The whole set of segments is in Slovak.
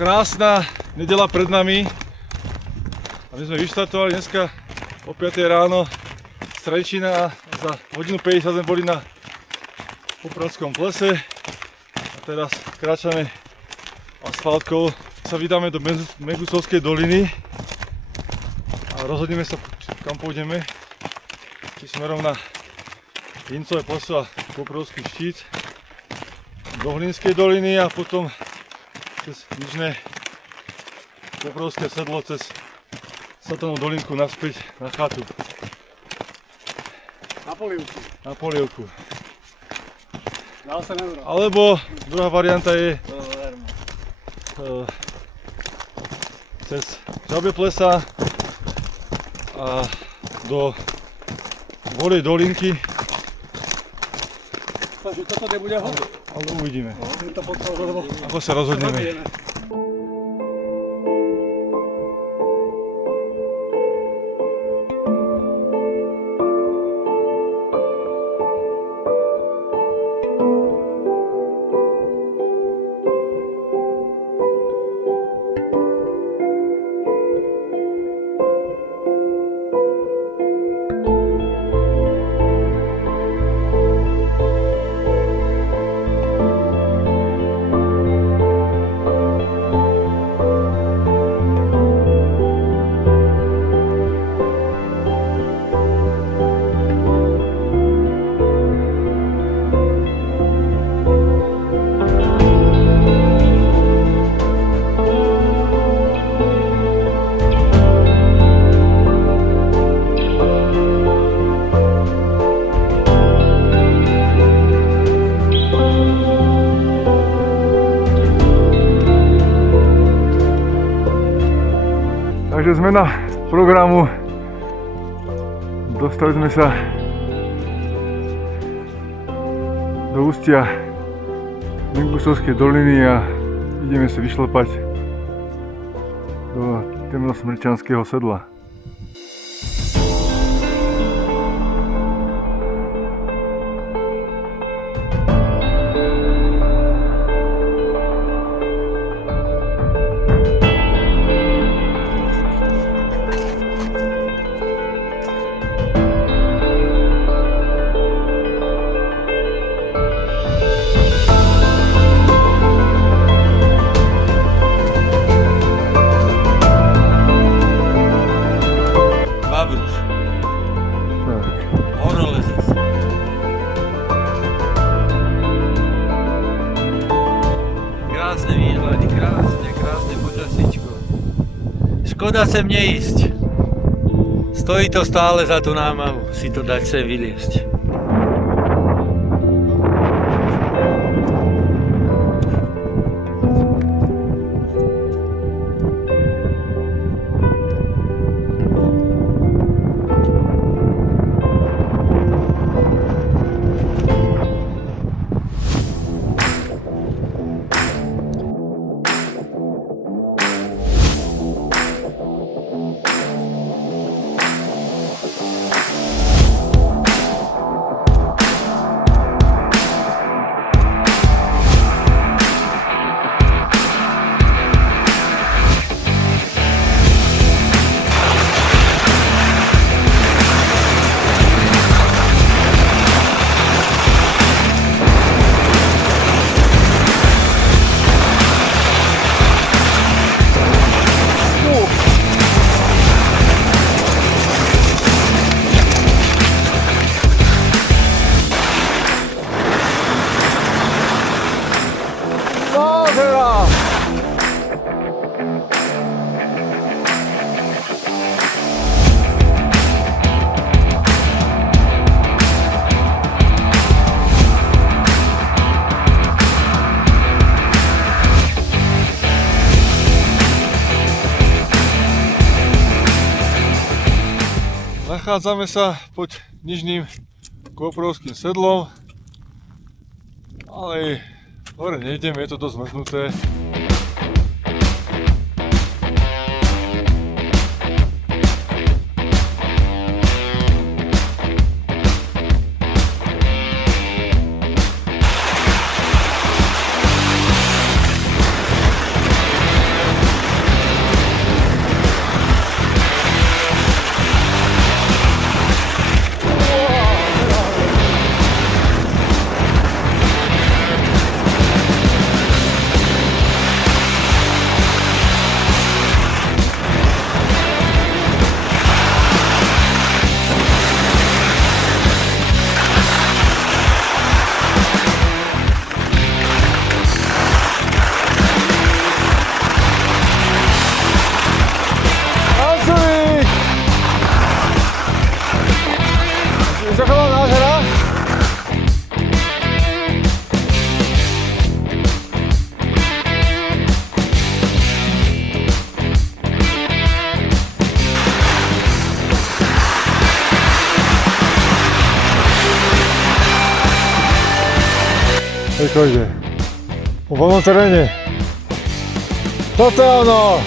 Krásna nedeľa pred nami a my sme vyštartovali dneska o 5 ráno z Trenčína a za hodinu 50 sme boli na Popradskom plese a teraz kráčame asfáltkou, sa vydáme do Megusovskej doliny a rozhodneme sa, kam pôjdeme, či smerom na Hincové pleso a Poprovský štít do Hlinskej doliny a potom cez nižné Poprovské sedlo, cez Satanov dolinku naspäť na chatu. Na polievku. Alebo druhá varianta je cez Žabie plesa a do Volej dolinky. Takže toto nebude ho? Ale uvidíme. Ako sa rozhodneme. Takže zmena programu, dostali sme sa do ústia Megusovskej doliny a ideme sa vyšľapať do Temnosmrčanského sedla. Krásne výhľady, krásne počasíčko. Škoda sem neísť. Stojí to stále za tú námahu si to dať sem vyliesť. Nachádzame sa pod nižným Poprovským sedlom, ale hore nejdeme, je to dosť zmrznuté. chodźcie. Po wolnom terenie. Toto je ono!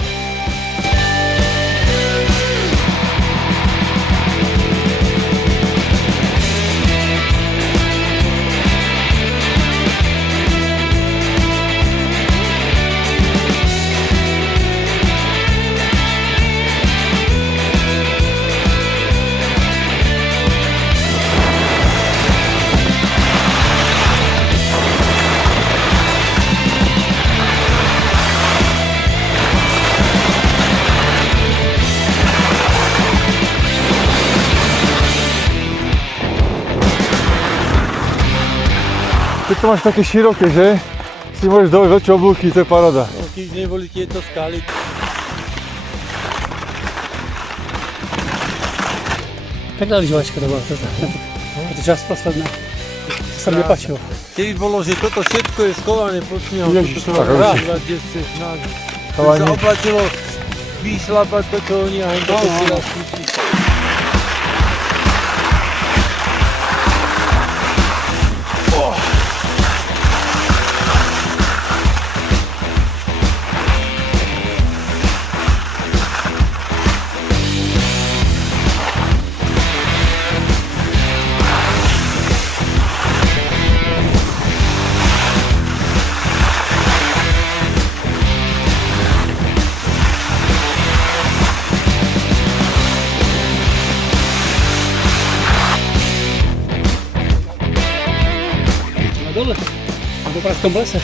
Ty to máš také široké, že? Si môžeš dovoliť väčšie oblúky, to je paráda. No, keď neboli tieto skaly. Pekná lyžovačka to bola toto. To čas posledná. To sa mi nepáčilo. Keby bolo, že toto všetko je schované pod snehom, Ježiš, to tak, raz, Ježiš. kde chceš nájsť. To Chalani. sa oplatilo vyšlapať to, čo oni a hen to si raz kúpiť. Dole, na Popradskom plese.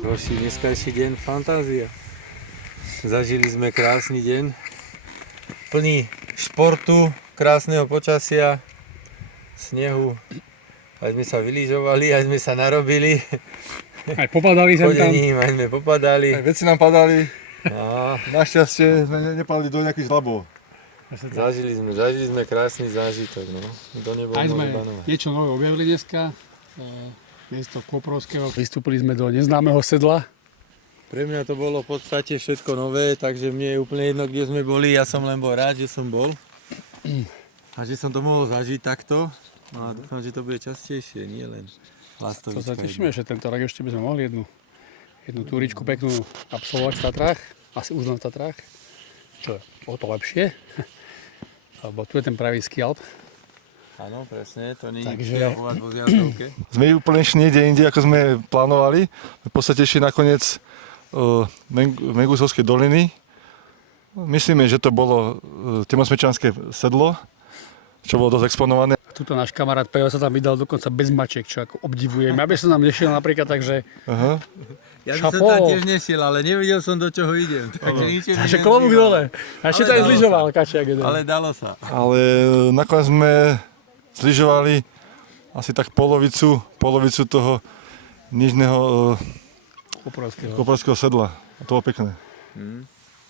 Ďalší dneskajší deň, fantázia. Zažili sme krásny deň, plný športu, krásneho počasia, snehu. Aj sme sa vylížovali, aj sme sa narobili. Aj popadali sem tam. Chodením, aj sme popadali. Aj veci nám padali. No, Našťastie sme nepadli do nejakých žlabov. zažili sme krásny zážitok. No. To nebolo Aj sme banovať. niečo nové objavili dneska. Miesto Koprovského. Vystúpili sme do neznámeho sedla. Pre mňa to bolo v podstate všetko nové, takže mne je úplne jedno, kde sme boli. Ja som len bol rád, že som bol. A že som to mohol zažiť takto. No a dúfam, že to bude častejšie, nie len To lastovička. sa tešíme, že tento rok ešte by sme mohli jednu túričku peknú absolvovať v Tatrách. Asi už len v Tatrách. Čo je o to lepšie. Lebo tu je ten pravý ski Alp. Áno, presne, to nie Takže- je skiapovať vo zjazdovke. Sme úplne išli niekde inde, ako sme plánovali. V podstate išli nakoniec Mengusovskej doliny. Myslíme, že to bolo Temosmečanské sedlo, čo bolo dosť exponované. A tuto náš kamarát Pejo sa tam vydal dokonca bez mačiek, čo ako obdivujem. Ja by som tam nešiel napríklad tak, že Aha. Ja by som Šapo. tam tiež nešiel, ale nevedel som, do čoho idem. Takže ničím že mi klobúk nezbývalo. dole. A ešte Ale to aj dalo zlyžoval kačiak jeden. Ale dalo sa. Ale nakoniec sme zlyžovali asi tak polovicu toho nižného Koprovského. Koprovského sedla. A to bolo pekné.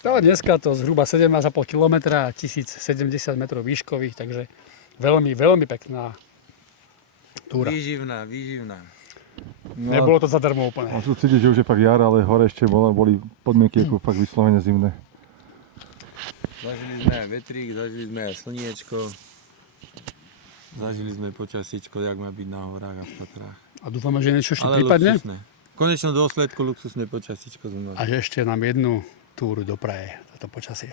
Ale dneska to zhruba 17,5 km a 1070 metrov výškových, takže veľmi, veľmi pekná túra. Výživná. Nebolo to zadarmo úplne. A tu cítiš, že už je fakt jar, ale hore ešte boli podmienky ako fakt vyslovene zimné. Zažili sme aj vetrík, zažili sme aj slniečko. Zažili sme počasíčko, jak má byť na horách a v Tatrách. A dúfame, že niečo ešte Ale prípadne. luxusné. V konečnom dôsledku luxusné počasíčko sme mali. A že ešte nám jednu túru dopraje toto počasie.